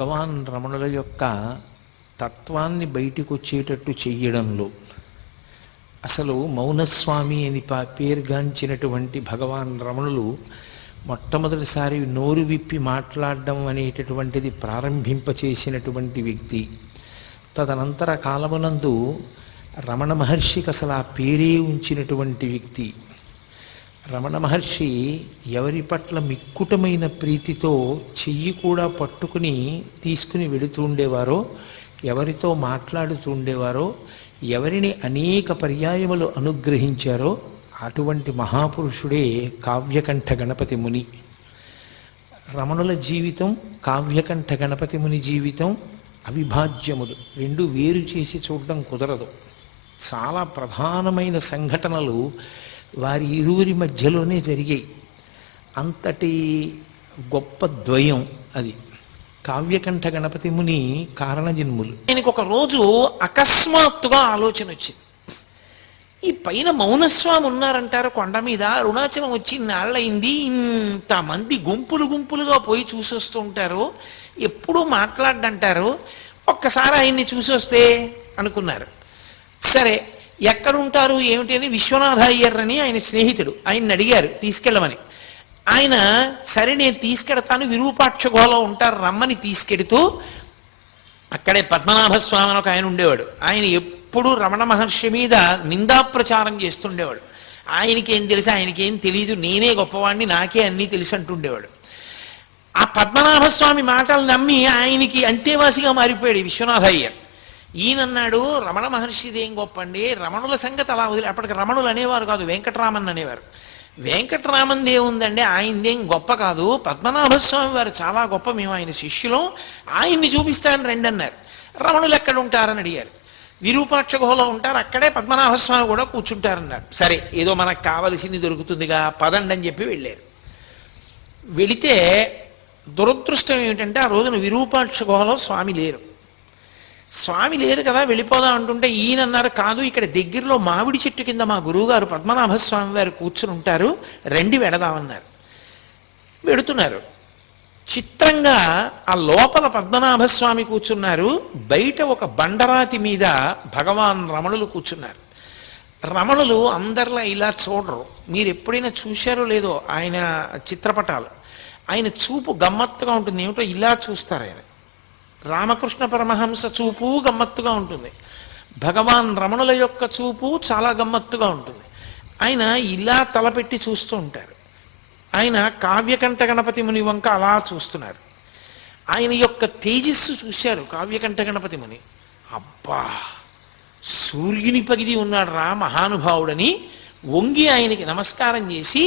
భగవాన్ రమణుల యొక్క తత్వాన్ని బయటికి వచ్చేటట్టు చెయ్యడంలో అసలు మౌనస్వామి అని పేరుగాంచినటువంటి భగవాన్ రమణులు మొట్టమొదటిసారి నోరు విప్పి మాట్లాడడం అనేటటువంటిది ప్రారంభింపచేసినటువంటి వ్యక్తి. తదనంతర కాలమునందు రమణ మహర్షికి అసలు ఆ పేరే ఉంచినటువంటి వ్యక్తి. రమణ మహర్షి ఎవరి పట్ల మిక్కుటమైన ప్రీతితో చెయ్యి కూడా పట్టుకుని తీసుకుని వెళుతూ ఉండేవారో, ఎవరితో మాట్లాడుతూ ఉండేవారో, ఎవరిని అనేక పర్యాయములు అనుగ్రహించారో అటువంటి మహాపురుషుడే కావ్యకంఠ గణపతి ముని. రమణుల జీవితం, కావ్యకంఠ గణపతి ముని జీవితం అవిభాజ్యములు, రెండు వేరు చేసి చూడడం కుదరదు. చాలా ప్రధానమైన సంఘటనలు వారి ఇరువురి మధ్యలోనే జరిగాయి. అంతటి గొప్ప ద్వయం అది. కావ్యకంఠ గణపతి ముని కారణజన్ములు. ఆయనకు ఒక రోజు అకస్మాత్తుగా ఆలోచన వచ్చింది. ఈ పైన మౌనస్వామి ఉన్నారంటారు కొండ మీద, అరుణాచలం వచ్చి నాళ్ళయింది, ఇంతమంది గుంపులు గుంపులుగా పోయి చూసొస్తూ ఉంటారు, ఎప్పుడూ మాట్లాడంటారు, ఒక్కసారి ఆయన్ని చూసొస్తే అనుకున్నారు. సరే ఎక్కడుంటారు ఏమిటి అని విశ్వనాథ అయ్యర్ అని ఆయన స్నేహితుడు, ఆయన్ని అడిగారు తీసుకెళ్ళమని. ఆయన సరే నేను తీసుకెడతాను, విరూపాక్ష గుహలో ఉంటారు రమ్మని తీసుకెడుతూ, అక్కడే పద్మనాభస్వామి అని ఒక ఆయన ఉండేవాడు. ఆయన ఎప్పుడూ రమణ మహర్షి మీద నిందాప్రచారం చేస్తుండేవాడు. ఆయనకేం తెలుసు, ఆయనకేం తెలియదు, నేనే గొప్పవాడిని, నాకే అన్నీ తెలుసు అంటుండేవాడు. ఆ పద్మనాభస్వామి మాటలు నమ్మి ఆయనకి అంతేవాసిగా మారిపోయాడు విశ్వనాథ అయ్యర్. ఈయనన్నాడు రమణ మహర్షిదేం గొప్ప అండి, రమణుల సంగతి అలా వదిలే. అప్పటికి రమణులు అనేవారు కాదు, వెంకటరామన్ అనేవారు. వెంకటరామన్ దేవుందండి, ఆయనదేం గొప్ప కాదు, పద్మనాభస్వామి వారు చాలా గొప్ప, మేము ఆయన శిష్యులం, ఆయన్ని చూపిస్తాను రండి అన్నారు. రమణులు ఎక్కడ ఉంటారని అడిగారు. విరూపాక్ష గుహలో ఉంటారు, అక్కడే పద్మనాభస్వామి కూడా కూర్చుంటారన్నారు. సరే ఏదో మనకు కావలసింది దొరుకుతుందిగా పదండి అని చెప్పి వెళ్ళారు. వెళితే దురదృష్టం ఏమిటంటే ఆ రోజున విరూపాక్ష గుహలో స్వామి లేరు. స్వామి లేరు కదా వెళ్ళిపోదాం అంటుంటే ఈయన అన్నారు, కాదు ఇక్కడ దగ్గరలో మామిడి చెట్టు కింద మా గురువుగారు పద్మనాభస్వామి వారు కూర్చుని ఉంటారు, రండి వెడదామన్నారు. వెడుతున్నారు. చిత్రంగా ఆ లోపల పద్మనాభస్వామి కూర్చున్నారు, బయట ఒక బండరాతి మీద భగవాన్ రమణులు కూర్చున్నారు. రమణులు అందరిలా ఇలా చూడరు. మీరు ఎప్పుడైనా చూశారో లేదో ఆయన చిత్రపటాలు, ఆయన చూపు గమ్మత్తుగా ఉంటుంది. ఏమిటో ఇలా చూస్తారు ఆయన. రామకృష్ణ పరమహంస చూపు గమ్మత్తుగా ఉంటుంది, భగవాన్ రమణుల యొక్క చూపు చాలా గమ్మత్తుగా ఉంటుంది. ఆయన ఇలా తలపెట్టి చూస్తూ ఉంటారు. ఆయన కావ్యకంఠ గణపతి ముని వంక అలా చూస్తున్నారు. ఆయన యొక్క తేజస్సు చూశారు కావ్యకంఠ గణపతి ముని. అబ్బా సూర్యుని పగిది ఉన్నాడు రా మహానుభావుడని వంగి ఆయనకి నమస్కారం చేసి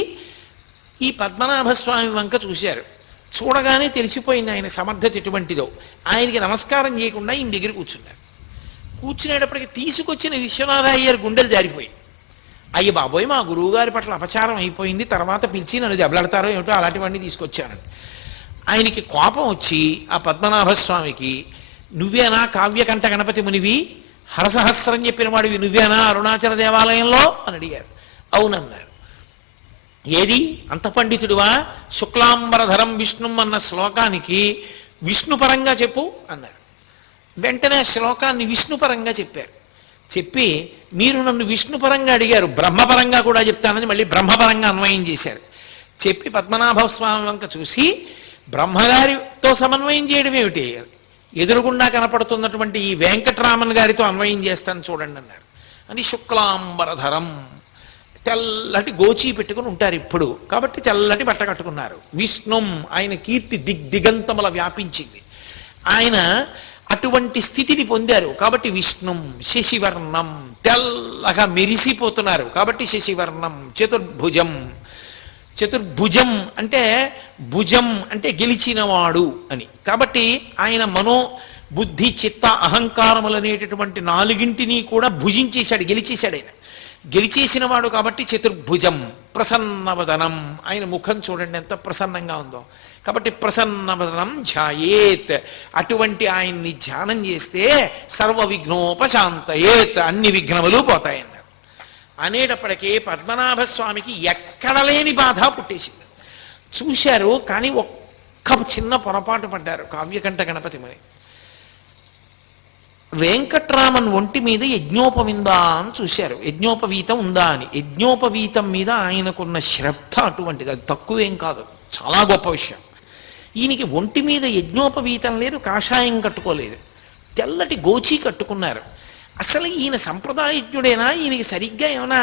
ఈ పద్మనాభస్వామి వంక చూశారు. చూడగానే తెలిసిపోయింది ఆయన సమర్థత ఎటువంటిదో. ఆయనకి నమస్కారం చేయకుండా ఈయన దగ్గర కూర్చున్నారు. కూర్చునేటప్పటికి తీసుకొచ్చిన విశ్వనాథ అయ్యర్ గుండెలు జారిపోయి, అయ్య బాబోయ్ మా గురువుగారి పట్ల అపచారం అయిపోయింది, తర్వాత పిలిచి నన్ను దెబ్బలాడతారో ఏమిటో అలాంటివన్నీ తీసుకొచ్చానండి. ఆయనకి కోపం వచ్చి ఆ పద్మనాభస్వామికి, నువ్వేనా కావ్యకంఠ గణపతి మునివి, హరసహస్రం చెప్పిన వాడివి నువ్వేనా అరుణాచల దేవాలయంలో అని అడిగారు. అవునన్నారు. ఏది అంత పండితుడువా, శుక్లాంబరధరం విష్ణుం అన్న శ్లోకానికి విష్ణుపరంగా చెప్పు అన్నారు. వెంటనే శ్లోకాన్ని విష్ణుపరంగా చెప్పారు. చెప్పి మీరు నన్ను విష్ణుపరంగా అడిగారు, బ్రహ్మపరంగా కూడా చెప్తానని మళ్ళీ బ్రహ్మపరంగా అన్వయం చేశారు. చెప్పి పద్మనాభస్వామి వంక చూసి, బ్రహ్మగారితో సమన్వయం చేయడం ఏమిటి, ఎదురుగుండా కనపడుతున్నటువంటి ఈ వెంకటరామన్ గారితో అన్వయం చేస్తాను చూడండి అన్నారు. అని శుక్లాంబరధరం, తెల్లటి గోచి పెట్టుకుని ఉంటారు ఇప్పుడు, కాబట్టి తెల్లటి బట్ట కట్టుకున్నారు. విష్ణుం, ఆయన కీర్తి దిగంతముల వ్యాపించింది, ఆయన అటువంటి స్థితిని పొందారు కాబట్టి విష్ణుం. శశివర్ణం, తెల్లగా మెరిసిపోతున్నారు కాబట్టి శశివర్ణం. చతుర్భుజం, చతుర్భుజం అంటే భుజం అంటే గెలిచినవాడు అని, కాబట్టి ఆయన మనో బుద్ధి చిత్త అహంకారములు అనేటటువంటి నాలుగింటిని కూడా భుజించేశాడు, గెలిచేశాడు. ఆయన గెలిచేసిన వాడు కాబట్టి చతుర్భుజం. ప్రసన్నవదనం, ఆయన ముఖం చూడండి ఎంత ప్రసన్నంగా ఉందో, కాబట్టి ప్రసన్నవదనం ధ్యాయేత్, అటువంటి ఆయన్ని ధ్యానం చేస్తే సర్వ విఘ్నోపశాంతయేత్, అన్ని విఘ్నములు పోతాయన్నారు. అనేటప్పటికీ పద్మనాభస్వామికి ఎక్కడ లేని బాధ పుట్టేసింది. చూశారు కానీ చిన్న పొరపాటు పడ్డారు కావ్యకంఠ గణపతిమని. వెంకట్రామన్ ఒంటి మీద యజ్ఞోపవిందా అని చూశారు, యజ్ఞోపవీతం ఉందా అని. యజ్ఞోపవీతం మీద ఆయనకున్న శ్రద్ధ అటువంటిది, అది తక్కువేం కాదు, చాలా గొప్ప విషయం. ఈయనకి ఒంటి మీద యజ్ఞోపవీతం లేదు, కాషాయం కట్టుకోలేదు, తెల్లటి గోచీ కట్టుకున్నారు. అసలు ఈయన సంప్రదాయజ్ఞుడేనా, ఈయనకి సరిగ్గా ఏమైనా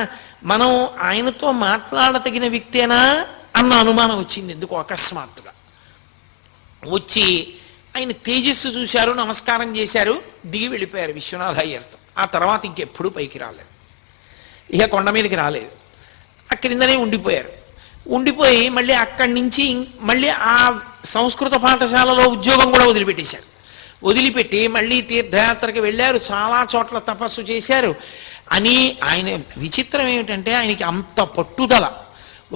మనం ఆయనతో మాట్లాడతగిన వ్యక్తేనా అన్న అనుమానం వచ్చింది ఎందుకు అకస్మాత్తుగా. వచ్చి ఆయన తేజస్సు చూశారు, నమస్కారం చేశారు, దిగి వెళ్ళిపోయారు విశ్వనాథ అయ్యర్తో. ఆ తర్వాత ఇంకెప్పుడు పైకి రాలేదు, ఇక కొండ మీదకి రాలేదు, అక్కడిందనే ఉండిపోయారు. ఉండిపోయి మళ్ళీ అక్కడి నుంచి మళ్ళీ ఆ సంస్కృత పాఠశాలలో ఉద్యోగం కూడా వదిలిపెట్టేశారు. వదిలిపెట్టి మళ్ళీ తీర్థయాత్రకి వెళ్ళారు, చాలా చోట్ల తపస్సు చేశారు. అని ఆయన విచిత్రం ఏమిటంటే ఆయనకి అంత పట్టుదల.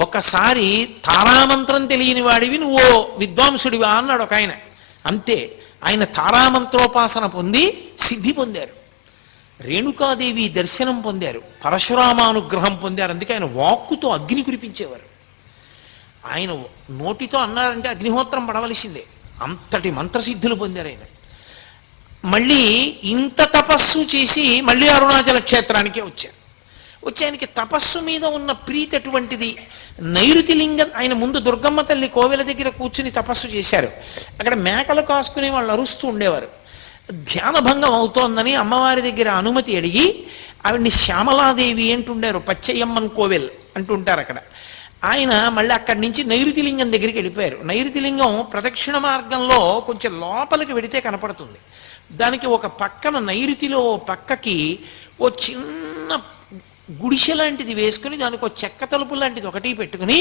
ఒకసారి తారామంత్రం తెలియని వాడివి నువ్వు విద్వాంసుడివా అన్నాడు ఒక ఆయన. అంతే, ఆయన తారామంత్రోపాసన పొంది సిద్ధి పొందారు, రేణుకాదేవి దర్శనం పొందారు, పరశురామానుగ్రహం పొందారు. అందుకే ఆయన వాక్కుతో అగ్ని కురిపించేవారు. ఆయన నోటితో అన్నారంటే అగ్నిహోత్రం పడవలసిందే, అంతటి మంత్రసిద్ధులు పొందారు ఆయన. మళ్ళీ ఇంత తపస్సు చేసి మళ్ళీ అరుణాచల క్షేత్రానికే వచ్చారు. వచ్చి ఆయనకి తపస్సు మీద ఉన్న ప్రీతి అటువంటిది. నైరుతి లింగం, ఆయన ముందు దుర్గమ్మ తల్లి కోవెల దగ్గర కూర్చుని తపస్సు చేశారు. అక్కడ మేకలు కాసుకుని వాళ్ళు అరుస్తూ ఉండేవారు. ధ్యానభంగం అవుతోందని అమ్మవారి దగ్గర అనుమతి అడిగి ఆవిడ్ని శ్యామలాదేవి అంటుండారు, పచ్చయ్యమ్మన్ కోవెల్ అంటుంటారు అక్కడ. ఆయన మళ్ళీ అక్కడి నుంచి నైరుతి లింగం దగ్గరికి వెళ్ళిపోయారు. నైరుతి లింగం ప్రదక్షిణ మార్గంలో కొంచెం లోపలికి వెడితే కనపడుతుంది. దానికి ఒక పక్కన నైరుతిలో పక్కకి ఓ చిన్న గుడిసె లాంటిది వేసుకుని దానికి ఒక చెక్క తలుపు లాంటిది ఒకటి పెట్టుకుని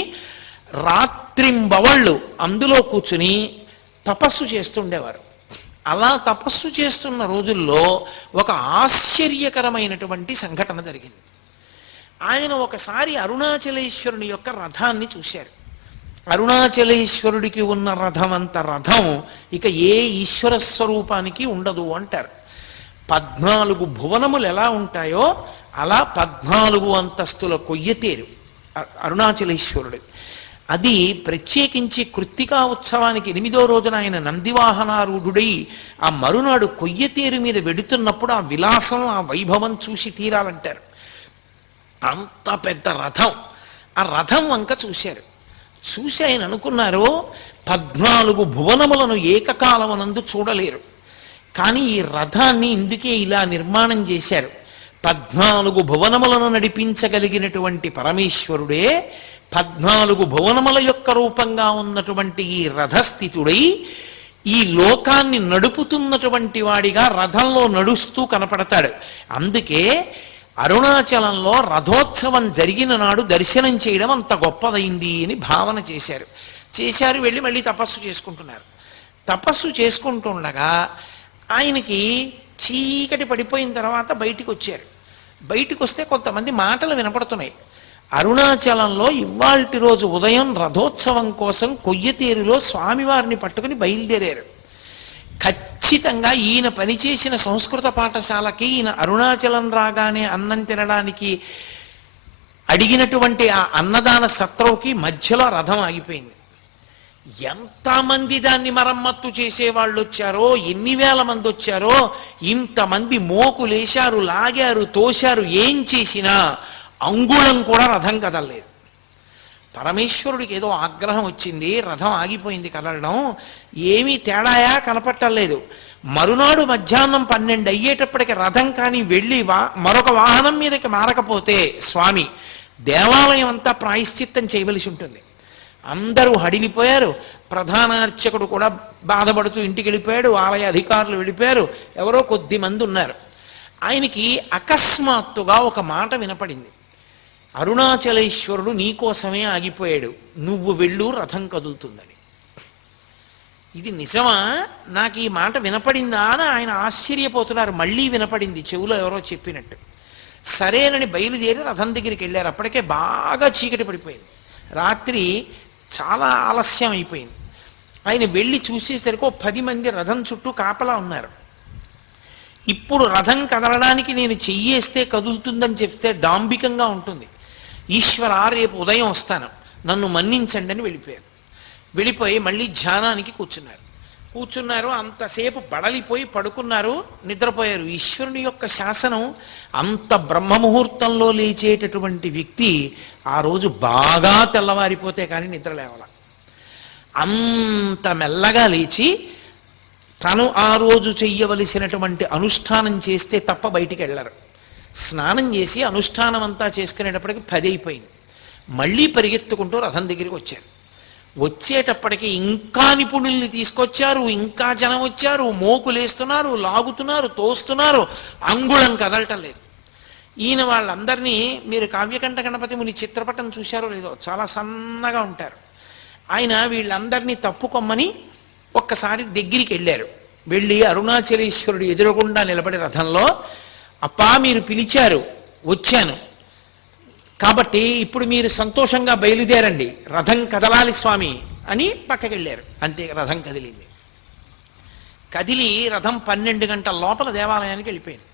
రాత్రింబవళ్ళు అందులో కూర్చుని తపస్సు చేస్తుండేవారు. అలా తపస్సు చేస్తున్న రోజుల్లో ఒక ఆశ్చర్యకరమైనటువంటి సంఘటన జరిగింది. ఆయన ఒకసారి అరుణాచలేశ్వరుని యొక్క రథాన్ని చూశారు. అరుణాచలేశ్వరుడికి ఉన్న రథం అంత రథం ఇక ఏ ఈశ్వర స్వరూపానికి ఉండదు అంటారు. 14 భువనములు ఎలా ఉంటాయో అలా 14 అంతస్తుల కొయ్యతేరు అరుణాచలేశ్వరుడు. అది ప్రత్యేకించి కృత్తికా ఉత్సవానికి 8వ రోజున ఆయన నందివాహనారూఢుడై ఆ మరునాడు కొయ్యతేరు మీద వెడుతున్నప్పుడు ఆ విలాసం, ఆ వైభవం చూసి తీరాలంటారు. అంత పెద్ద రథం, ఆ రథం వంక చూశారు. చూసి ఆయన అనుకున్నారు, 14 భువనములను ఏకకాలమునందు చూడలేరు, కానీ ఈ రథాన్ని ఇందుకే ఇలా నిర్మాణం చేశారు. 14 భువనములను నడిపించగలిగినటువంటి పరమేశ్వరుడే 14 భువనముల యొక్క రూపంగా ఉన్నటువంటి ఈ రథస్థితుడై ఈ లోకాన్ని నడుపుతున్నటువంటి వాడిగా రథంలో నడుస్తూ కనపడతాడు. అందుకే అరుణాచలంలో రథోత్సవం జరిగిన నాడు దర్శనం చేయడం అంత గొప్పదైంది అని భావన చేశారు. వెళ్ళి మళ్ళీ తపస్సు చేసుకుంటున్నారు. తపస్సు చేసుకుంటుండగా ఆయనకి చీకటి పడిపోయిన తర్వాత బయటికి వచ్చారు. బయటికి వస్తే కొంతమంది మాటలు వినపడుతున్నాయి. అరుణాచలంలో ఇవాల్టి రోజు ఉదయం రథోత్సవం కోసం కొయ్యతేరులో స్వామివారిని పట్టుకుని బయలుదేరారు. ఖచ్చితంగా ఈయన పనిచేసిన సంస్కృత పాఠశాలకి ఈయన అరుణాచలం రాగానే అన్నం తినడానికి అడిగినటువంటి ఆ అన్నదాన సత్రంకి మధ్యలో రథం ఆగిపోయింది. ఎంతమంది దాన్ని మరమ్మత్తు చేసేవాళ్ళు వచ్చారో, ఎన్ని వేల మంది వచ్చారో, ఇంతమంది మోకులేశారు, లాగారు, తోశారు, ఏం చేసినా అంగుళం కూడా రథం కదలలేదు. పరమేశ్వరుడికి ఏదో ఆగ్రహం వచ్చింది, రథం ఆగిపోయింది కదలడం, ఏమీ తేడాయా కనపట్టలేదు. మరునాడు మధ్యాహ్నం 12 అయ్యేటప్పటికి రథం కానీ వెళ్ళి మరొక వాహనం మీదకి మారకపోతే స్వామి దేవాలయం అంతా ప్రాయశ్చిత్తం చేయవలసి ఉంటుంది. అందరూ హడిలిపోయారు. ప్రధాన అర్చకుడు కూడా బాధపడుతూ ఇంటికి వెళ్ళిపోయాడు, ఆలయ అధికారులు వెళ్ళిపోయారు, ఎవరో కొద్ది మంది ఉన్నారు. ఆయనకి అకస్మాత్తుగా ఒక మాట వినపడింది, అరుణాచలేశ్వరుడు నీకోసమే ఆగిపోయాడు, నువ్వు వెళ్ళు, రథం కదులుతుందని. ఇది నిజమా? నాకు ఈ మాట వినపడిందా అని ఆయన ఆశ్చర్యపోతున్నారు. మళ్ళీ వినపడింది, చెవులో ఎవరో చెప్పినట్టు. సరేనని బయలుదేరి రథం దగ్గరికి వెళ్ళారు. అప్పటికే బాగా చీకటి పడిపోయింది, రాత్రి చాలా ఆలస్యం అయిపోయింది. ఆయన వెళ్ళి చూసేసరికి 10 మంది రథం చుట్టూ కాపలా ఉన్నారు. ఇప్పుడు రథం కదలడానికి నేను చెయ్యేస్తే కదులుతుందని చెప్తే డాంబికంగా ఉంటుంది. ఈశ్వర రేపు ఉదయం వస్తాను, నన్ను మన్నించండి అని వెళ్ళిపోయారు. వెళ్ళిపోయి మళ్ళీ ధ్యానానికి కూర్చున్నారు. అంతసేపు బడలిపోయి పడుకున్నారు, నిద్రపోయారు. ఈశ్వరుని యొక్క శాసనం, అంత బ్రహ్మముహూర్తంలో లేచేటటువంటి వ్యక్తి ఆ రోజు బాగా తెల్లవారిపోతే కానీ నిద్ర లేవాల. అంత మెల్లగా లేచి తను ఆ రోజు చెయ్యవలసినటువంటి అనుష్ఠానం చేస్తే తప్ప బయటికి వెళ్ళరు. స్నానం చేసి అనుష్ఠానం అంతా చేసుకునేటప్పటికి 10 అయిపోయింది. మళ్ళీ పరిగెత్తుకుంటూ రథం దగ్గరికి వచ్చేటప్పటికి ఇంకా నిపుణుల్ని తీసుకొచ్చారు, ఇంకా జనం వచ్చారు, మోకులేస్తున్నారు, లాగుతున్నారు, తోస్తున్నారు, అంగుళం కదలటం లేదు. ఈయన వాళ్ళందరినీ, మీరు కావ్యకంఠ గణపతి ముని చిత్రపటం చూశారో లేదో, చాలా సన్నగా ఉంటారు ఆయన. వీళ్ళందరినీ తప్పుకొమ్మని ఒక్కసారి దగ్గరికి వెళ్ళారు. వెళ్ళి అరుణాచలేశ్వరుడు ఎదురుగుండా నిలబడి రథంలో, అప్పా మీరు పిలిచారు, వచ్చాను, కాబట్టి ఇప్పుడు మీరు సంతోషంగా బయలుదేరండి, రథం కదలాలి స్వామి అని పక్కకెళ్ళారు. అంతే, రథం కదిలింది. కదిలి రథం 12 గంటల లోపల దేవాలయానికి వెళ్ళిపోయింది.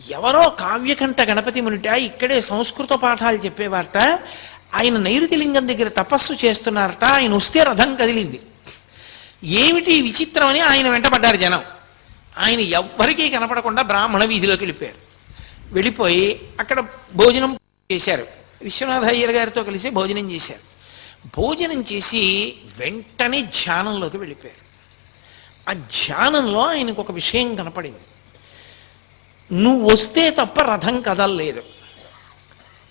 ఎవరో కావ్యకంఠ గణపతి మునిట ఇక్కడే సంస్కృత పాఠాలు చెప్పేవారట. ఆయన నైరుతి లింగం దగ్గర తపస్సు చేస్తున్నారట. ఆయన వస్తే రథం కదిలింది. ఏమిటి విచిత్రం అని ఆయన వెంటబడ్డారు జనం. ఆయన ఎవ్వరికీ కనపడకుండా బ్రాహ్మణ వీధిలోకి వెళ్ళిపోయి అక్కడ భోజనం చేశారు. విశ్వనాథ అయ్యర్ గారితో కలిసి భోజనం చేశారు. భోజనం చేసి వెంటనే ధ్యానంలోకి వెళ్ళిపోయారు. ఆ ధ్యానంలో ఆయనకు ఒక విషయం కనపడింది. నువ్వు వస్తే తప్ప రథం కదలలేదు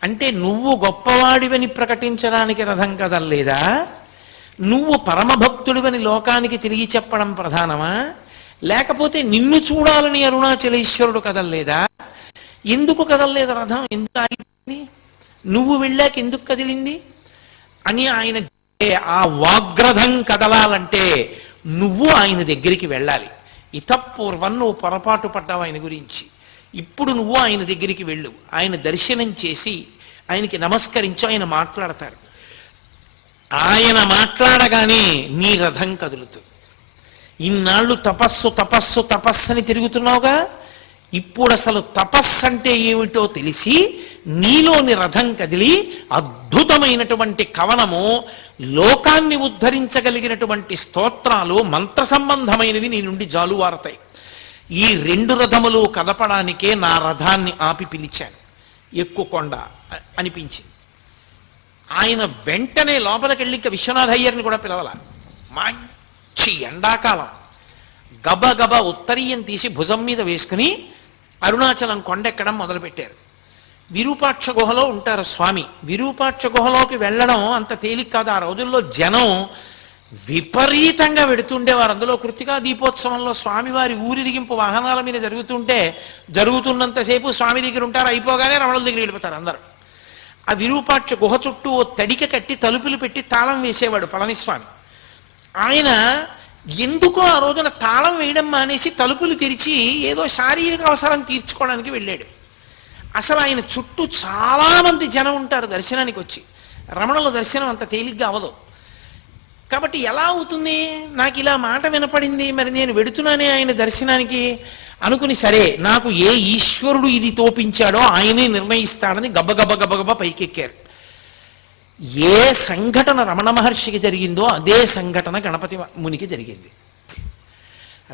అంటే నువ్వు గొప్పవాడివని ప్రకటించడానికి రథం కదలలేదా? నువ్వు పరమభక్తుడివని లోకానికి తిరిగి చెప్పడం ప్రధానమా? లేకపోతే నిన్ను చూడాలని అరుణాచలేశ్వరుడు కదలలేదా? ఎందుకు కదలలేదు రథం? ఎందుకు ఆగిపోయింది? నువ్వు వెళ్ళాక ఎందుకు కదిలింది అని ఆయన, ఆ వాగ్రథం కదలాలంటే నువ్వు ఆయన దగ్గరికి వెళ్ళాలి. ఇతపూర్వం నువ్వు పొరపాటు పడ్డావు ఆయన గురించి. ఇప్పుడు నువ్వు ఆయన దగ్గరికి వెళ్ళు, ఆయన దర్శనం చేసి ఆయనకి నమస్కరించు, ఆయన మాట్లాడతారు. ఆయన మాట్లాడగానే నీ రథం కదులుతుంది. ఇన్నాళ్ళు తపస్సు తపస్సు తపస్సని తిరుగుతున్నావుగా, ఇప్పుడు అసలు తపస్సు అంటే ఏమిటో తెలిసి నీలోని రథం కదిలి అద్భుతమైనటువంటి కవనము, లోకాన్ని ఉద్ధరించగలిగినటువంటి స్తోత్రాలు, మంత్ర సంబంధమైనవి నీ నుండి జాలువారతాయి. ఈ 2 రథములు కదపడానికే నా రథాన్ని ఆపి పిలిచాను, ఎక్కుకొండ అనిపించింది. ఆయన వెంటనే లోపలికెళ్ళి ఇంకా విశ్వనాథ అయ్యర్ని కూడా పిలవాల. మంచి ఎండాకాలం, గబగబా ఉత్తరీయం తీసి భుజం మీద వేసుకుని అరుణాచలం కొండెక్కడం మొదలుపెట్టారు. విరూపాక్ష గుహలో ఉంటారు స్వామి. విరూపాక్ష గుహలోకి వెళ్ళడం అంత తేలిక కాదు. ఆ రోజుల్లో జనం విపరీతంగా వెడుతుండేవారు. అందులో కృత్తికా దీపోత్సవంలో స్వామివారి ఊరిరిగింపు వాహనాల మీద జరుగుతున్నంతసేపు స్వామి దగ్గర ఉంటారు, అయిపోగానే రమణుల దగ్గర వెళ్ళిపోతారు అందరూ. ఆ విరూపాక్ష గుహ చుట్టూ ఓ తడిక కట్టి తలుపులు పెట్టి తాళం వేసేవాడు పళనిస్వామి. ఆయన ఎందుకో ఆ రోజున తాళం వేయడం మానేసి తలుపులు తెరిచి ఏదో శారీరక అవసరం తీర్చుకోవడానికి వెళ్ళాడు. అసలు ఆయన చుట్టూ చాలామంది జనం ఉంటారు దర్శనానికి వచ్చి. రమణుల దర్శనం అంత తేలిగ్గా అవదు. కాబట్టి ఎలా అవుతుంది? నాకు ఇలా మాట వినపడింది, మరి నేను వెడుతున్నానే ఆయన దర్శనానికి అనుకుని, సరే నాకు ఏ ఈశ్వరుడు ఇది తోపించాడో ఆయనే నిర్ణయిస్తాడని గబగబ గబగబ పైకెక్కారు. ఏ సంఘటన రమణ మహర్షికి జరిగిందో అదే సంఘటన గణపతి మునికి జరిగింది.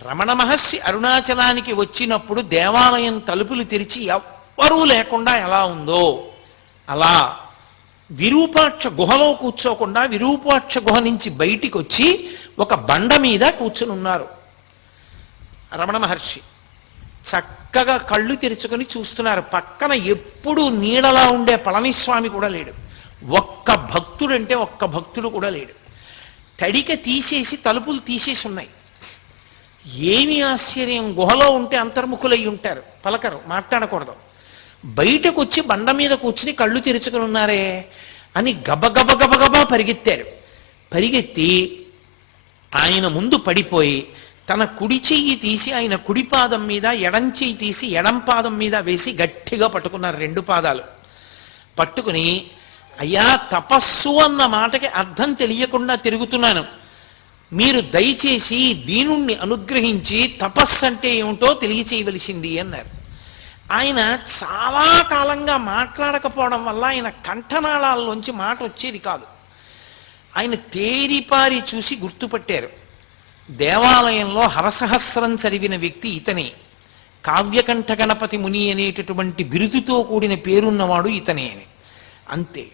రమణ మహర్షి అరుణాచలానికి వచ్చినప్పుడు దేవాలయం తలుపులు తెరిచి ఎవ్వరూ లేకుండా ఎలా ఉందో అలా విరూపాక్ష గుహలో కూర్చోకుండా విరూపాక్ష గుహ నుంచి బయటికి వచ్చి ఒక బండ మీద కూర్చుని ఉన్నారు రమణ మహర్షి. చక్కగా కళ్ళు తెరుచుకొని చూస్తున్నారు. పక్కన ఎప్పుడు నీడలా ఉండే పళనిస్వామి కూడా లేడు. ఒక్క భక్తుడంటే ఒక్క భక్తుడు కూడా లేడు. తడిక తీసేసి తలుపులు తీసేసి ఉన్నాయి. ఏమి ఆశ్చర్యం! గుహలో ఉంటే అంతర్ముఖులై ఉంటారు, పలకరు, మాట్లాడకూడదు. బయటకు వచ్చి బండ మీద కూర్చుని కళ్ళు తెరుచుకుని ఉన్నారే అని గబగబ గబగబా పరిగెత్తారు. పరిగెత్తి ఆయన ముందు పడిపోయి తన కుడి చెయ్యి తీసి ఆయన కుడి పాదం మీద, ఎడం చెయ్యి తీసి ఎడం పాదం మీద వేసి గట్టిగా పట్టుకున్నారు 2 పాదాలు. పట్టుకుని, అయ్యా తపస్సు అన్న మాటకి అర్థం తెలియకుండా తిరుగుతున్నాను, మీరు దయచేసి దీనుణ్ణి అనుగ్రహించి తపస్సు అంటే ఏమిటో తెలియచేయవలసింది అన్నారు. ఆయన చాలా కాలంగా మాట్లాడకపోవడం వల్ల ఆయన కంఠనాళాల్లోంచి మాట వచ్చేది కాదు. ఆయన తేరిపారి చూసి గుర్తుపట్టారు. దేవాలయంలో హరసహస్రం చదివిన వ్యక్తి ఇతనే, కావ్యకంఠ గణపతి ముని అనేటటువంటి బిరుదుతో కూడిన పేరున్నవాడు ఇతనే అని. అంతే.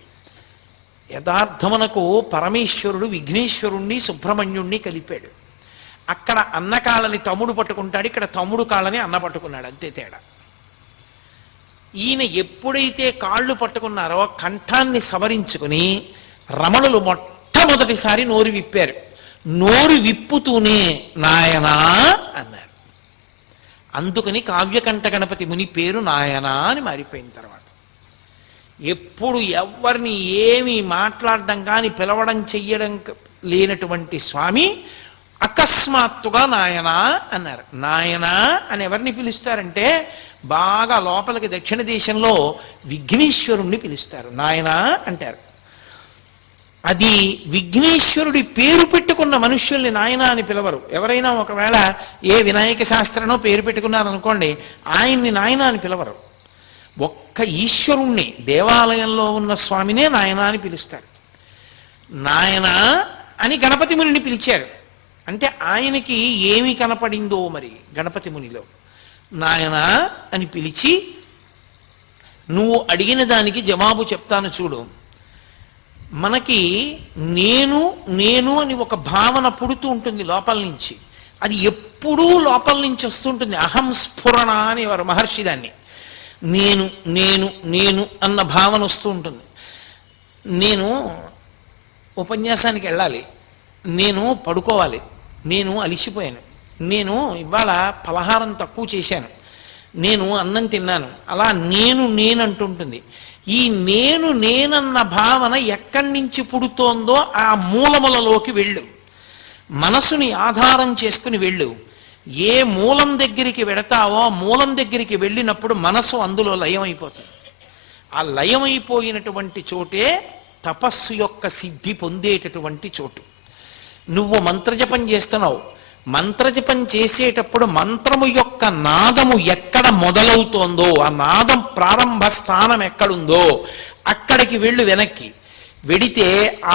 యథార్థమునకు పరమేశ్వరుడు విఘ్నేశ్వరుణ్ణి సుబ్రహ్మణ్యుణ్ణి కలిపాడు. అక్కడ అన్న కాళ్ళని తమ్ముడు పట్టుకుంటాడు, ఇక్కడ తమ్ముడు కాళ్ళని అన్న పట్టుకున్నాడు, అంతే తేడా. ఈయన ఎప్పుడైతే కాళ్ళు పట్టుకున్నారో కంఠాన్ని సవరించుకుని రమణులు మొట్టమొదటిసారి నోరు విప్పారు. నోరు విప్పుతూనే నాయనా అన్నారు. అందుకని కావ్యకంఠ గణపతి ముని పేరు నాయనా అని మారిపోయిన తర్వాత ఎప్పుడు ఎవరిని ఏమి మాట్లాడడం కానీ పిలవడం చెయ్యడం లేనటువంటి స్వామి అకస్మాత్తుగా నాయనా అన్నారు. నాయనా అని ఎవరిని పిలుస్తారంటే బాగా లోపలికి దక్షిణ దేశంలో విఘ్నేశ్వరుణ్ణి పిలుస్తారు, నాయనా అంటారు. అది విఘ్నేశ్వరుడి పేరు పెట్టుకున్న మనుష్యుల్ని నాయన అని పిలవరు. ఎవరైనా ఒకవేళ ఏ వినాయక శాస్త్రనో పేరు పెట్టుకున్నారనుకోండి, ఆయన్ని నాయన అని పిలవరు. ఒక్క ఈశ్వరుణ్ణి, దేవాలయంలో ఉన్న స్వామినే నాయన అని పిలుస్తారు. నాయన అని గణపతి మునిని పిలిచారు. అంటే ఆయనకి ఏమి కనపడిందో మరి గణపతి మునిలో. నాయన అని పిలిచి, నువ్వు అడిగిన దానికి జవాబు చెప్తాను చూడు. మనకి నేను నేను అని ఒక భావన పుడుతూ ఉంటుంది లోపల నుంచి. అది ఎప్పుడూ లోపల నుంచి వస్తుంటుంది. అహం స్ఫురణ అనేవారు మహర్షి దాన్ని. నేను నేను నేను అన్న భావన వస్తూ ఉంటుంది. నేను ఉపన్యాసానికి వెళ్ళాలి, నేను పడుకోవాలి, నేను అలిసిపోయాను, నేను ఇవాళ పలహారం తక్కువ చేశాను, నేను అన్నం తిన్నాను, అలా నేను నేనంటుంటుంది. ఈ నేను నేనన్న భావన ఎక్కడి నుంచి పుడుతోందో ఆ మూలములలోకి వెళ్ళు, మనసుని ఆధారం చేసుకుని వెళ్ళు. ఏ మూలం దగ్గరికి వెడతావో ఆ మూలం దగ్గరికి వెళ్ళినప్పుడు మనసు అందులో లయమైపోతుంది. ఆ లయమైపోయినటువంటి చోటే తపస్సు యొక్క సిద్ధి పొందేటటువంటి చోటు. నువ్వు మంత్రజపం చేస్తున్నావు, మంత్రజపం చేసేటప్పుడు మంత్రము యొక్క నాదము ఎక్కడ మొదలవుతోందో, ఆ నాదం ప్రారంభ స్థానం ఎక్కడుందో అక్కడికి వెళ్ళు. వెనక్కి వెడితే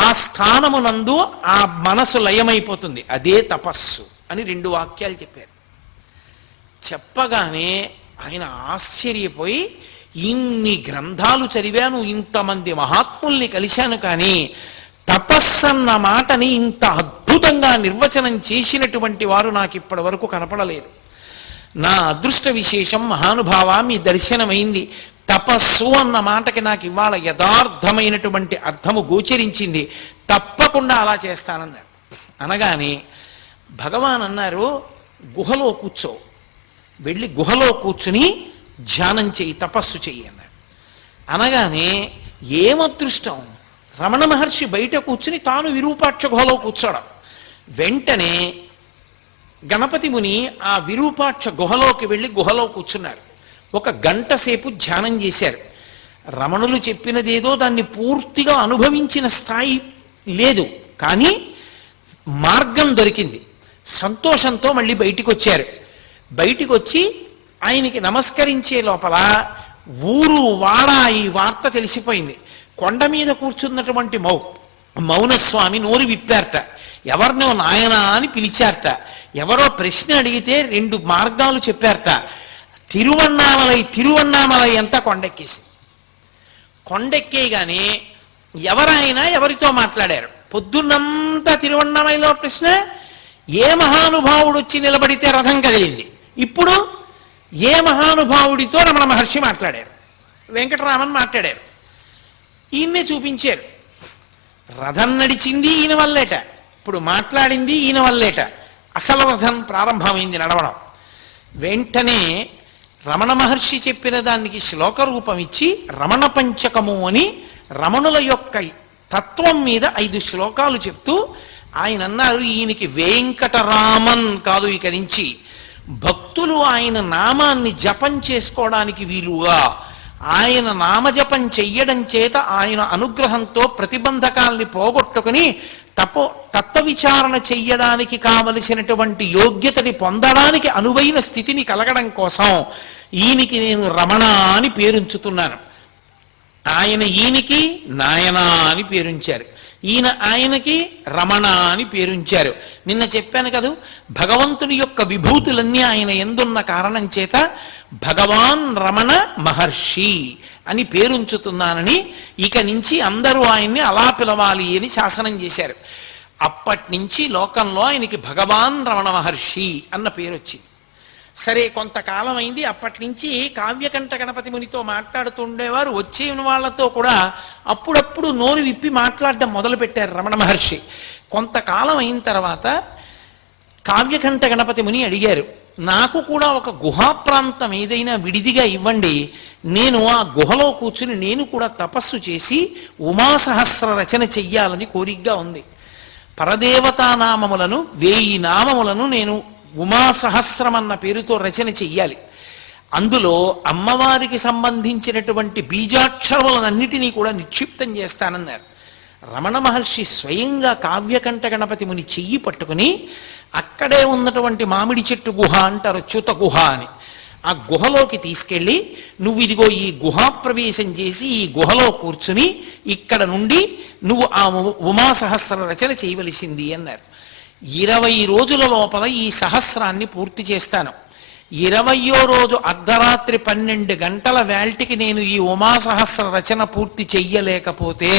ఆ స్థానమునందు ఆ మనసు లయమైపోతుంది. అదే తపస్సు అని 2 వాక్యాలు చెప్పారు. చెప్పగానే ఆయన ఆశ్చర్యపోయి, ఇన్ని గ్రంథాలు చదివాను, ఇంతమంది మహాత్ముల్ని కలిశాను, కానీ తపస్సన్న మాటని ఇంత అద్భుతంగా నిర్వచనం చేసినటువంటి వారు నాకు ఇప్పటి వరకు కనపడలేదు. నా అదృష్ట విశేషం మహానుభావ, మీ దర్శనమైంది. తపస్సు అన్న మాటకి నాకు ఇవాళ యథార్థమైనటువంటి అర్థము గోచరించింది, తప్పకుండా అలా చేస్తానన్నారు. అనగానే భగవాన్ అన్నారు, గుహలో కూర్చో, వెళ్ళి గుహలో కూర్చుని ధ్యానం చెయ్యి, తపస్సు చెయ్యి అన్నారు. అనగానే ఏమదృష్టం, రమణ మహర్షి బయట కూర్చుని తాను విరూపాక్ష గుహలో కూర్చోడం. వెంటనే గణపతి ముని ఆ విరూపాక్ష గుహలోకి వెళ్ళి గుహలో కూర్చున్నారు. 1 గంట సేపు ధ్యానం చేశారు. రమణులు చెప్పినదేదో దాన్ని పూర్తిగా అనుభవించిన స్థాయి లేదు, కానీ మార్గం దొరికింది. సంతోషంతో మళ్ళీ బయటికి వచ్చారు. బయటికి వచ్చి ఆయనకి నమస్కరించే లోపల ఊరు వాడ ఈ వార్త తెలిసిపోయింది. కొండ మీద కూర్చున్నటువంటి మౌనస్వామి నోరు విప్పారట. ఎవరినో నాయన అని పిలిచారట. ఎవరో ప్రశ్న అడిగితే 2 మార్గాలు చెప్పారట. తిరువన్నామలై అంతా కొండెక్కేసి, కొండెక్కేయగానే ఎవరైనా ఎవరితో మాట్లాడారు. పొద్దున్నంతా తిరువన్నామలలో ప్రశ్న, ఏ మహానుభావుడు వచ్చి నిలబడితే రథం కదిలింది. ఇప్పుడు ఏ మహానుభావుడితో రమణ మహర్షి మాట్లాడారు, వెంకటరామన్ మాట్లాడారు, ఈయన్నే చూపించారు. రథం నడిచింది ఈయన వల్లేట, ఇప్పుడు మాట్లాడింది ఈయన వల్లేట. అసలు రథం ప్రారంభమైంది నడవడం. వెంటనే రమణ మహర్షి చెప్పిన దానికి శ్లోక రూపం ఇచ్చి రమణ పంచకము అని రమణుల యొక్క తత్వం మీద 5 శ్లోకాలు చెప్తూ ఆయన అన్నారు, ఈయనకి వెంకటరామన్ కాదు, ఇక నుంచి భక్తులు ఆయన నామాన్ని జపం చేసుకోవడానికి వీలుగా ఆయన నామజపం చెయ్యడం చేత ఆయన అనుగ్రహంతో ప్రతిబంధకాల్ని పోగొట్టుకుని తత్వ విచారణ చెయ్యడానికి కావలసినటువంటి యోగ్యతని పొందడానికి అనువైన స్థితిని కలగడం కోసం ఈయనకి నేను రమణ అని పేరుంచుతున్నాను. ఆయన ఈయనకి నాయనా అని పేరుంచారు. ఆయనకి రమణ అని పేరుంచారు. నిన్న చెప్పాను కదూ, భగవంతుని యొక్క విభూతులన్నీ ఆయన ఎందున్న కారణం చేత భగవాన్ రమణ మహర్షి అని పేరుంచుతున్నానని ఇక నుంచి అందరూ ఆయన్ని అలా పిలవాలి అని శాసనం చేశారు. అప్పటి నుంచి లోకంలో ఆయనకి భగవాన్ రమణ మహర్షి అన్న పేరు వచ్చింది. సరే, కొంతకాలం అయింది. అప్పటి నుంచి కావ్యకంఠ గణపతి మునితో మాట్లాడుతుండేవారు. వచ్చిన వాళ్ళతో కూడా అప్పుడప్పుడు నోరు విప్పి మాట్లాడడం మొదలుపెట్టారు రమణ మహర్షి. కొంతకాలం అయిన తర్వాత కావ్యకంఠ గణపతి ముని అడిగారు, నాకు కూడా ఒక గుహా ప్రాంతం ఏదైనా విడిదిగా ఇవ్వండి, నేను ఆ గుహలో కూర్చుని నేను కూడా తపస్సు చేసి ఉమాసహస్ర రచన చెయ్యాలని కోరికగా ఉంది. పరదేవతానామములను 1000 నామములను నేను ఉమాసహస్రం అన్న పేరుతో రచన చెయ్యాలి. అందులో అమ్మవారికి సంబంధించినటువంటి బీజాక్షరములన్నిటినీ కూడా నిక్షిప్తం చేస్తానన్నారు. రమణ మహర్షి స్వయంగా కావ్యకంఠ గణపతి ముని చెయ్యి పట్టుకుని అక్కడే ఉన్నటువంటి మామిడి చెట్టు గుహ అంటారు, చ్యుత గుహ అని, ఆ గుహలోకి తీసుకెళ్ళి నువ్వు ఇదిగో ఈ గుహాప్రవేశం చేసి ఈ గుహలో కూర్చుని ఇక్కడ నుండి నువ్వు ఆ ఉమాసహస్ర రచన చేయవలసింది అన్నారు. 20 రోజుల లోపల ఈ సహస్రాన్ని పూర్తి చేస్తాను. 20వ రోజు అర్ధరాత్రి 12 గంటల వేల్టికి నేను ఈ ఉమాసహస్ర రచన పూర్తి చెయ్యలేకపోతే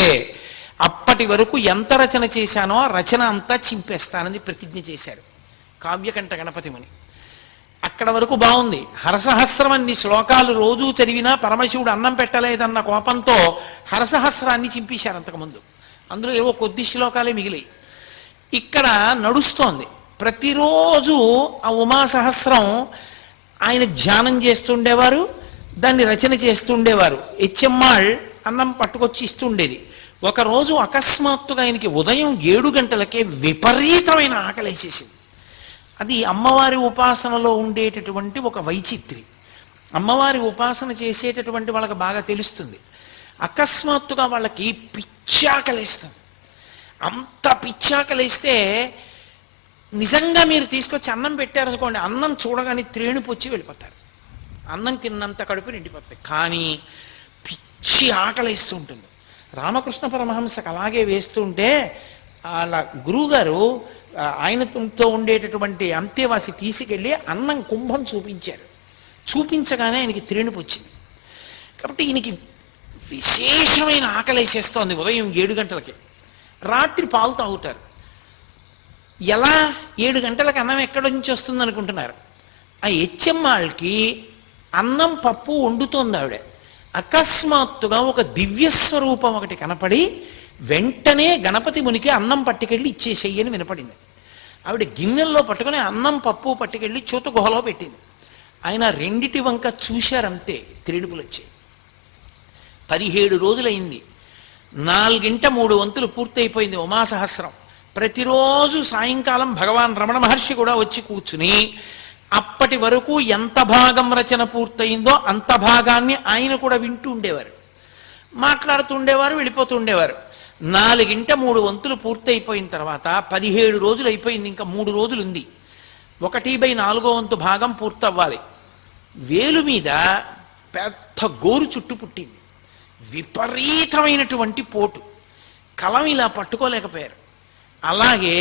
అప్పటి వరకు ఎంత రచన చేశానో ఆ రచన అంతా చింపేస్తానని ప్రతిజ్ఞ చేశారు కావ్యకంఠ గణపతి ముని. అక్కడ వరకు బాగుంది. హరసహస్రం అన్ని శ్లోకాలు రోజూ చదివినా పరమశివుడు అన్నం పెట్టలేదన్న కోపంతో హరసహస్రాన్ని చింపేశారు అంతకుముందు. అందులో ఏవో కొద్ది శ్లోకాలే మిగిలాయి. ఇక్కడ నడుస్తోంది. ప్రతిరోజు ఆ ఉమాసహస్రం ఆయన ధ్యానం చేస్తుండేవారు, దాన్ని రచన చేస్తుండేవారు. హెచ్ఎమ్మాళ్ అన్నం పట్టుకొచ్చి ఇస్తుండేది. ఒకరోజు అకస్మాత్తుగా ఆయనకి ఉదయం 7 గంటలకే విపరీతమైన ఆకలేసేసింది. అది అమ్మవారి ఉపాసనలో ఉండేటటువంటి ఒక వైచిత్రి. అమ్మవారి ఉపాసన చేసేటటువంటి వాళ్ళకి బాగా తెలుస్తుంది. అకస్మాత్తుగా వాళ్ళకి పిచ్చాకలేస్తుంది. అంత పిచ్చాకలేస్తే నిజంగా మీరు తీసుకొచ్చి అన్నం పెట్టారనుకోండి, అన్నం చూడగానే త్రేణుపొచ్చి వెళ్ళిపోతారు. అన్నం తిన్నంత కడుపు నిండిపోతుంది. కానీ పిచ్చి ఆకలేస్తూ ఉంటుంది. రామకృష్ణ పరమహంసకు అలాగే వేస్తుంటే అలా గురువుగారు ఆయనతో ఉండేటటువంటి అంతేవాసి తీసుకెళ్ళి అన్నం కుంభం చూపించారు. చూపించగానే ఆయనకి త్రేణుపు వచ్చింది. కాబట్టి ఈయనకి విశేషమైన ఆకలేసేస్తోంది ఉదయం 7 గంటలకి. రాత్రి పాలు తాగుతారు. ఎలా 7 గంటలకు అన్నం ఎక్కడి నుంచి వస్తుంది అనుకుంటున్నారు? ఆ హెచ్ఎమ్మాళ్ళకి అన్నం పప్పు వండుతోంది ఆవిడ. అకస్మాత్తుగా ఒక దివ్యస్వరూపం ఒకటి కనపడి వెంటనే గణపతి మునికి అన్నం పట్టుకెళ్ళి ఇచ్చేసేయని వినపడింది. ఆవిడ గిన్నెల్లో పట్టుకుని అన్నం పప్పు పట్టుకెళ్ళి చ్యుత గుహలో పెట్టింది. ఆయన రెండిటి వంక చూశారంతే త్రేడుపులు వచ్చాయి. 17 రోజులైంది. 4 వంతులు పూర్తయిపోయింది ఉమాసహస్రం. ప్రతిరోజు సాయంకాలం భగవాన్ రమణ మహర్షి కూడా వచ్చి కూర్చుని అప్పటి వరకు ఎంత భాగం రచన పూర్తయిందో అంత భాగాన్ని ఆయన కూడా వింటూ ఉండేవారు, మాట్లాడుతుండేవారు, వెళ్ళిపోతుండేవారు. 4 వంతులు పూర్తయిపోయిన తర్వాత 17 రోజులు అయిపోయింది. ఇంకా 3 రోజులు ఉంది. 1/4 వంతు భాగం పూర్తవ్వాలి. వేలు మీద పెద్ద గోరు చుట్టు పుట్టింది. విపరీతమైనటువంటి పోటు. కలం ఇలా పట్టుకోలేకపోయారు. అలాగే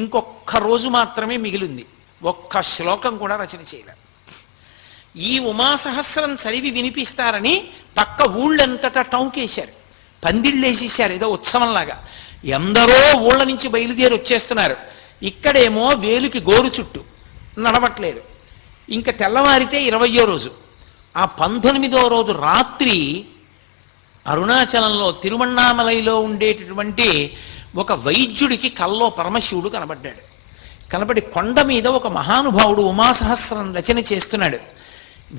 ఇంకొక్క రోజు మాత్రమే మిగిలింది. ఒక్క శ్లోకం కూడా రచన చేయలేరు. ఈ ఉమాసహస్రం చదివి వినిపిస్తారని పక్క ఊళ్ళంతటా టౌకేశారు, పందిళ్ళేసేసారు ఏదో ఉత్సవంలాగా. ఎందరో ఊళ్ళ నుంచి బయలుదేరి వచ్చేస్తున్నారు. ఇక్కడేమో వేలుకి గోరు చుట్టు నడవట్లేదు. ఇంకా తెల్లవారితే 20వ రోజు. ఆ 19వ రోజు రాత్రి అరుణాచలంలో తిరువణ్ణామలైలో ఉండేటటువంటి ఒక వైద్యుడికి కల్లో పరమశివుడు కనబడ్డాడు. కనబడి కొండ మీద ఒక మహానుభావుడు ఉమాసహస్రం రచన చేస్తున్నాడు.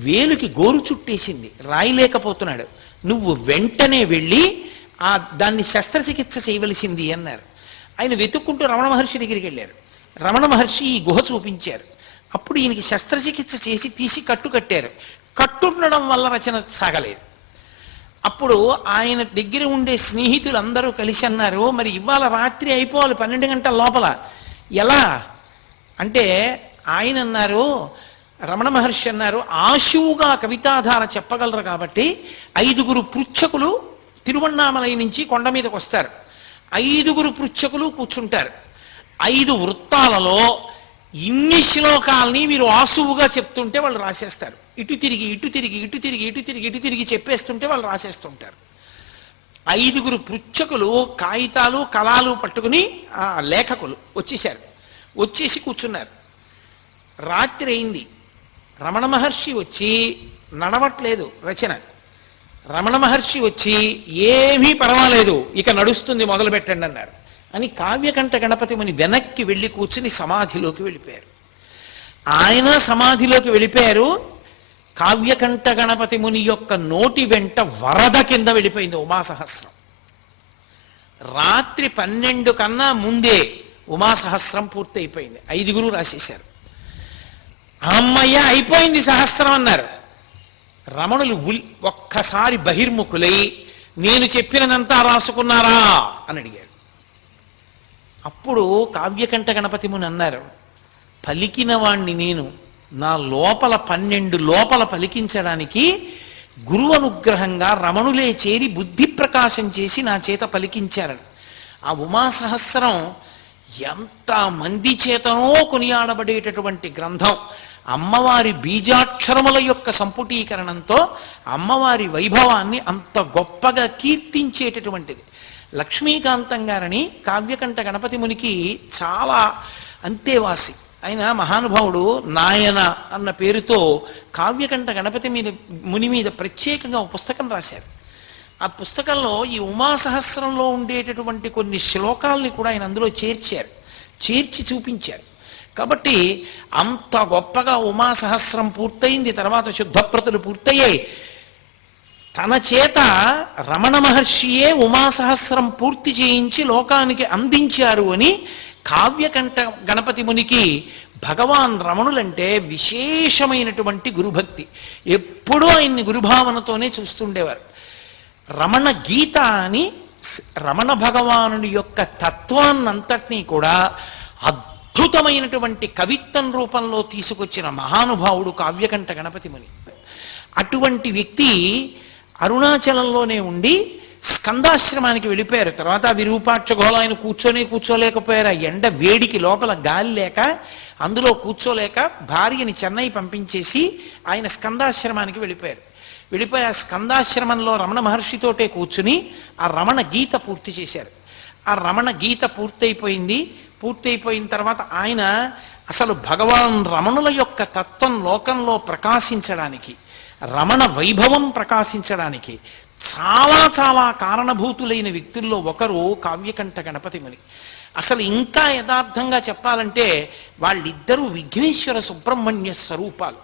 వేలుకి గోరు చుట్టేసింది, రాయలేకపోతున్నాడు. నువ్వు వెంటనే వెళ్ళి దాన్ని శస్త్రచికిత్స చేయవలసింది అన్నారు. ఆయన వెతుక్కుంటూ రమణ మహర్షి దగ్గరికి వెళ్ళారు. రమణ మహర్షి ఈ గుహ చూపించారు. అప్పుడు ఈయనకి శస్త్రచికిత్స చేసి తీసి కట్టారు. కట్టుండడం వల్ల రచన సాగలేదు. అప్పుడు ఆయన దగ్గర ఉండే స్నేహితులు అందరూ కలిసి అన్నారు, మరి ఇవాళ రాత్రి అయిపోవాలి 12 గంటల లోపల, ఎలా అంటే ఆయన అన్నారు, రమణ మహర్షి అన్నారు, ఆశువుగా కవితాధార చెప్పగలరు కాబట్టి 5 పృచ్ఛకులు తిరువణ్ణామలై నుంచి కొండ మీదకి వస్తారు. 5గురు పృచ్ఛకులు కూర్చుంటారు. 5 వృత్తాలలో ఇన్ని శ్లోకాలని మీరు ఆసువుగా చెప్తుంటే వాళ్ళు రాసేస్తారు. ఇటు తిరిగి ఇటు తిరిగి ఇటు తిరిగి ఇటు తిరిగి ఇటు తిరిగి చెప్పేస్తుంటే వాళ్ళు రాసేస్తుంటారు. 5గురు పృచ్ఛకులు కాగితాలు కలాలు పట్టుకుని లేఖకులు వచ్చేసారు. వచ్చేసి కూర్చున్నారు. రాత్రి అయింది. రమణ మహర్షి వచ్చి నడవట్లేదు రచన. రమణ మహర్షి వచ్చి ఏమీ పర్వాలేదు, ఇక నడుస్తుంది, మొదలు పెట్టండి అన్నారు. అని కావ్యకంఠ గణపతి ముని వెనక్కి వెళ్ళి కూర్చుని సమాధిలోకి వెళ్ళిపోయారు. ఆయన సమాధిలోకి వెళ్ళిపోయారు. కావ్యకంఠ గణపతి ముని యొక్క నోటి వెంట వరద కింద వెళ్ళిపోయింది ఉమాసహస్రం. రాత్రి 12 కన్నా ముందే ఉమాసహస్రం పూర్తి అయిపోయింది. 5గురు రాసేశారు. అమ్మయ్య అయిపోయింది సహస్రం అన్నారు. రమణులు ఒక్కసారి బహిర్ముఖులై నేను చెప్పినదంతా రాసుకున్నారా అని అడిగారు. అప్పుడు కావ్యకంఠ గణపతి ముని అన్నారు, పలికిన వాణ్ణి నేను, నా లోపల 12 లోపల పలికించడానికి గురువు అనుగ్రహంగా రమణులే చేరి బుద్ధి ప్రకాశం చేసి నా చేత పలికించారని. ఆ ఉమాసహస్రం ఎంత మంది చేతనో కొనియాడబడేటటువంటి గ్రంథం. అమ్మవారి బీజాక్షరముల యొక్క సంపుటీకరణంతో అమ్మవారి వైభవాన్ని అంత గొప్పగా కీర్తించేటటువంటిది. లక్ష్మీకాంతం గారని కావ్యకంఠ గణపతి మునికి చాలా అంతేవాసి. ఆయన మహానుభావుడు నాయన అన్న పేరుతో కావ్యకంఠ గణపతి ముని మీద ప్రత్యేకంగా ఒక పుస్తకం రాశారు. ఆ పుస్తకంలో ఈ ఉమాసహస్రంలో ఉండేటటువంటి కొన్ని శ్లోకాలని కూడా ఆయన అందులో చేర్చి చూపించారు. కాబట్టి అంత గొప్పగా ఉమాసహస్రం పూర్తయింది. తర్వాత శుద్ధప్రతులు పూర్తయ్యాయి. తన చేత రమణ మహర్షియే ఉమాసహస్రం పూర్తి చేయించి లోకానికి అందించారు అని కావ్యకంఠ గణపతి మునికి భగవాన్ రమణులంటే విశేషమైనటువంటి గురుభక్తి. ఎప్పుడూ ఆయన్ని గురుభావనతోనే చూస్తుండేవారు. రమణ గీత అని రమణ భగవానుడి యొక్క తత్వాన్నంతటినీ కూడా అద్భుతమైనటువంటి కవిత్వం రూపంలో తీసుకొచ్చిన మహానుభావుడు కావ్యకంఠ గణపతి ముని. అటువంటి వ్యక్తి అరుణాచలంలోనే ఉండి స్కందాశ్రమానికి వెళ్ళిపోయారు. తర్వాత విరూపాక్ష గోళ ఆయన కూర్చోలేకపోయారు. ఆ ఎండ వేడికి లోపల గాలి లేక అందులో కూర్చోలేక భార్యని చెన్నై పంపించేసి ఆయన స్కందాశ్రమానికి వెళ్ళిపోయారు. వెళ్ళిపోయి ఆ స్కందాశ్రమంలో రమణ మహర్షితోటే కూర్చుని ఆ రమణ గీత పూర్తి చేశారు. ఆ రమణ గీత పూర్తయిపోయిన తర్వాత ఆయన అసలు భగవాన్ రమణుల యొక్క తత్వం లోకంలో ప్రకాశించడానికి, రమణ వైభవం ప్రకాశించడానికి చాలా చాలా కారణభూతులైన వ్యక్తుల్లో ఒకరు కావ్యకంఠ గణపతి ముని. అసలు ఇంకా యథార్థంగా చెప్పాలంటే వాళ్ళిద్దరూ విఘ్నేశ్వర సుబ్రహ్మణ్య స్వరూపాలు.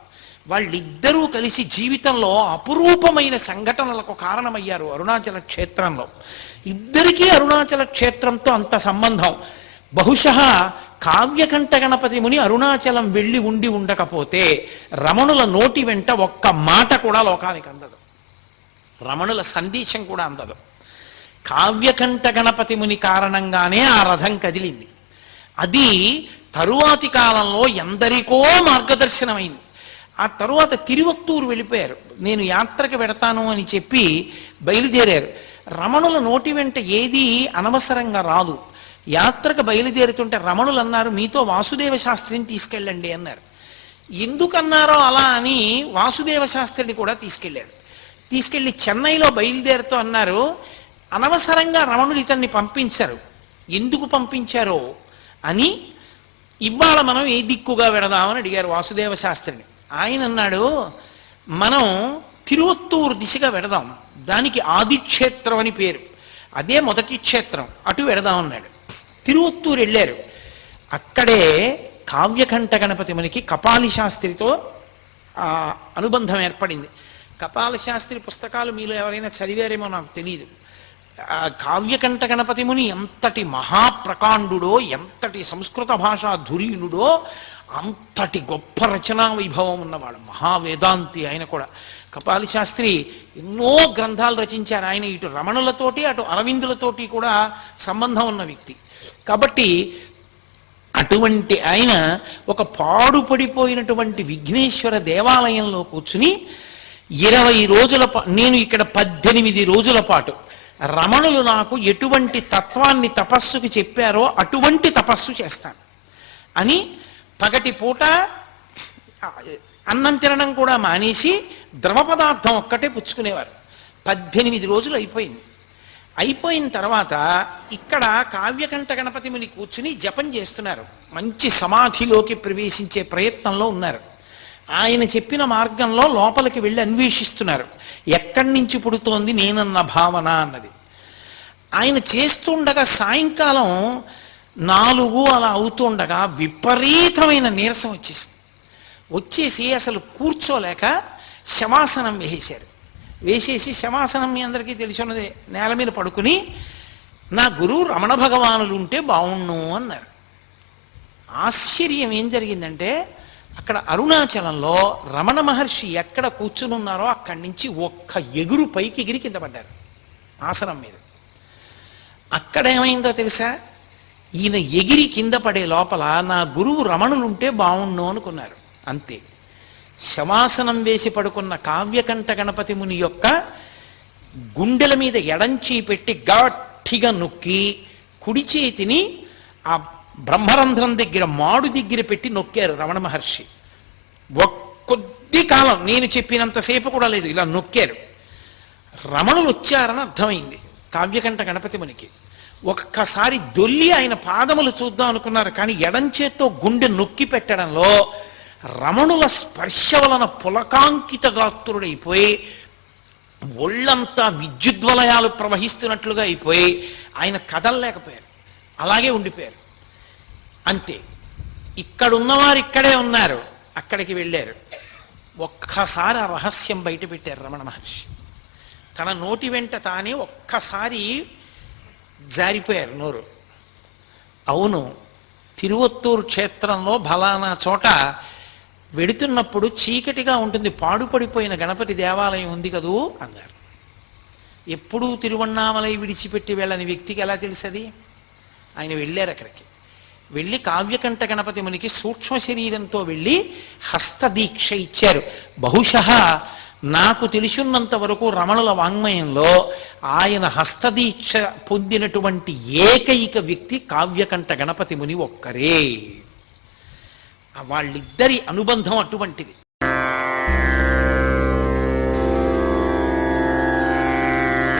వాళ్ళిద్దరూ కలిసి జీవితంలో అపురూపమైన సంఘటనలకు కారణమయ్యారు అరుణాచల క్షేత్రంలో. ఇద్దరికీ అరుణాచల క్షేత్రంతో అంత సంబంధం. బహుశः కావ్యకంఠ గణపతి ముని అరుణాచలం వెళ్ళి ఉండకపోతే రమణుల నోటి వెంట ఒక్క మాట కూడా లోకానికి అందదు, రమణుల సందేశం కూడా అందదు. కావ్యకంఠ గణపతి ముని కారణంగానే ఆ రథం కదిలింది. అది తరువాతి కాలంలో ఎందరికో మార్గదర్శనమైంది. ఆ తరువాత తిరువత్తూరు వెళ్ళిపోయారు. నేను యాత్రకు వెడతాను అని చెప్పి బయలుదేరారు. రమణుల నోటి వెంట ఏదీ అనవసరంగా రాదు. యాత్రకు బయలుదేరుతుంటే రమణులు అన్నారు, మీతో వాసుదేవ శాస్త్రిని తీసుకెళ్ళండి అన్నారు. ఎందుకన్నారో అలా అని వాసుదేవ శాస్త్రిని కూడా తీసుకెళ్ళి చెన్నైలో బయలుదేరుతూ అన్నారు, అనవసరంగా రమణులు ఇతన్ని పంపించరు, ఎందుకు పంపించారో అని ఇవాళ మనం ఏ దిక్కుగా వెడదామని అడిగారు వాసుదేవ శాస్త్రిని. ఆయన అన్నాడు, మనం తిరువత్తూరు దిశగా వెడదాం, దానికి ఆదిక్షేత్రం అని పేరు, అదే మొదటి క్షేత్రం, అటు వెడదామన్నాడు. తిరువత్తూరు వెళ్ళారు. అక్కడే కావ్యకంఠ గణపతి మునికి కపాలి శాస్త్రితో అనుబంధం ఏర్పడింది. కపాల శాస్త్రి పుస్తకాలు మీలో ఎవరైనా చదివారేమో నాకు తెలియదు. కావ్యకంఠ గణపతి ముని ఎంతటి మహాప్రకాండుడో, ఎంతటి సంస్కృత భాషా ధురీణుడో, అంతటి గొప్ప రచనా వైభవం ఉన్నవాడు, మహావేదాంతి. ఆయన కూడా కపాలి శాస్త్రి ఎన్నో గ్రంథాలు రచించారు. ఆయన ఇటు రమణులతోటి అటు అరవిందులతోటి కూడా సంబంధం ఉన్న వ్యక్తి. కాబట్టి అటువంటి ఆయన ఒక పాడుపడిపోయినటువంటి విఘ్నేశ్వర దేవాలయంలో కూర్చుని 20 రోజుల నేను ఇక్కడ 18 రోజుల పాటు రమణులు నాకు ఎటువంటి తత్వాన్ని తపస్సుకి చెప్పారో అటువంటి తపస్సు చేస్తాను అని పగటిపూట అన్నం తినడం కూడా మానేసి ద్రవ పదార్థం ఒక్కటే పుచ్చుకునేవారు. 18 రోజులు అయిపోయింది. అయిపోయిన తర్వాత ఇక్కడ కావ్యకంఠ గణపతి ముని కూర్చుని జపం చేస్తున్నారు. మంచి సమాధిలోకి ప్రవేశించే ప్రయత్నంలో ఉన్నారు. ఆయన చెప్పిన మార్గంలో లోపలికి వెళ్ళి అన్వేషిస్తున్నారు. ఎక్కడి నుంచి పుడుతోంది నేనన్న భావన అన్నది. ఆయన చేస్తుండగా సాయంకాలం 4 అలా అవుతుండగా విపరీతమైన నీరసం వచ్చేసి అసలు కూర్చోలేక శవాసనం వేసేసి శవాసనం మీ అందరికీ తెలిసినదే, నేల మీద పడుకుని నా గురువు రమణ భగవానులు ఉంటే బావుణ్ణు అన్నారు. ఆశ్చర్యం ఏం జరిగిందంటే అక్కడ అరుణాచలంలో రమణ మహర్షి ఎక్కడ కూర్చుని ఉన్నారో అక్కడి నుంచి ఒక్క ఎగురు పైకి ఎగిరి కింద పడ్డారు ఆసనం మీద. అక్కడ ఏమైందో తెలుసా, ఈయన ఎగిరి కింద పడే లోపల నా గురువు రమణులుంటే బావుణ్ణు అనుకున్నారు. అంతే. శవాసనం వేసి పడుకున్న కావ్యకంఠ గణపతి ముని యొక్క గుండెల మీద ఎడంచి పెట్టి గట్టిగా నొక్కి కుడి చేతిని ఆ బ్రహ్మరంధ్రం దగ్గర మాడు దగ్గర పెట్టి నొక్కారు రమణ మహర్షి. కొద్ది కాలం, నేను చెప్పినంతసేపు కూడా లేదు, ఇలా నొక్కారు. రమణులు వచ్చారని అర్థమైంది కావ్యకంఠ గణపతి మునికి. ఒక్కసారి దొల్లి ఆయన పాదములు చూద్దాం అనుకున్నారు. కానీ ఎడంచేత్తో గుండె నొక్కి పెట్టడంలో రమణుల స్పర్శ వలన పులకాంకిత గాత్రుడైపోయి ఒళ్ళంతా విద్యుద్వలయాలు ప్రవహిస్తున్నట్లుగా అయిపోయి ఆయన కదలలేకపోయారు, అలాగే ఉండిపోయారు. అంతే. ఇక్కడున్నవారు ఇక్కడే ఉన్నారు, అక్కడికి వెళ్ళారు. ఒక్కసారి ఆ రహస్యం బయట పెట్టారు రమణ మహర్షి. తన నోటి వెంట తానే ఒక్కసారి జారిపోయారు నోరు. అవును, తిరువత్తూరు క్షేత్రంలో ఫలానా చోట వెడుతున్నప్పుడు చీకటిగా ఉంటుంది, పాడుపడిపోయిన గణపతి దేవాలయం ఉంది కదూ అన్నారు. ఎప్పుడూ తిరువన్నామలై విడిచిపెట్టి వెళ్ళని వ్యక్తికి ఎలా తెలుసది? ఆయన వెళ్ళారు. అక్కడికి వెళ్ళి కావ్యకంఠ గణపతి మునికి సూక్ష్మ శరీరంతో వెళ్ళి హస్తదీక్ష ఇచ్చారు. బహుశః నాకు తెలిసినంత వరకు రమణుల వాంగ్మయంలో ఆయన హస్తదీక్ష పొందినటువంటి ఏకైక వ్యక్తి కావ్యకంఠ గణపతి ముని ఒక్కరే. వాళ్ళిద్దరి అనుబంధం అటువంటిది.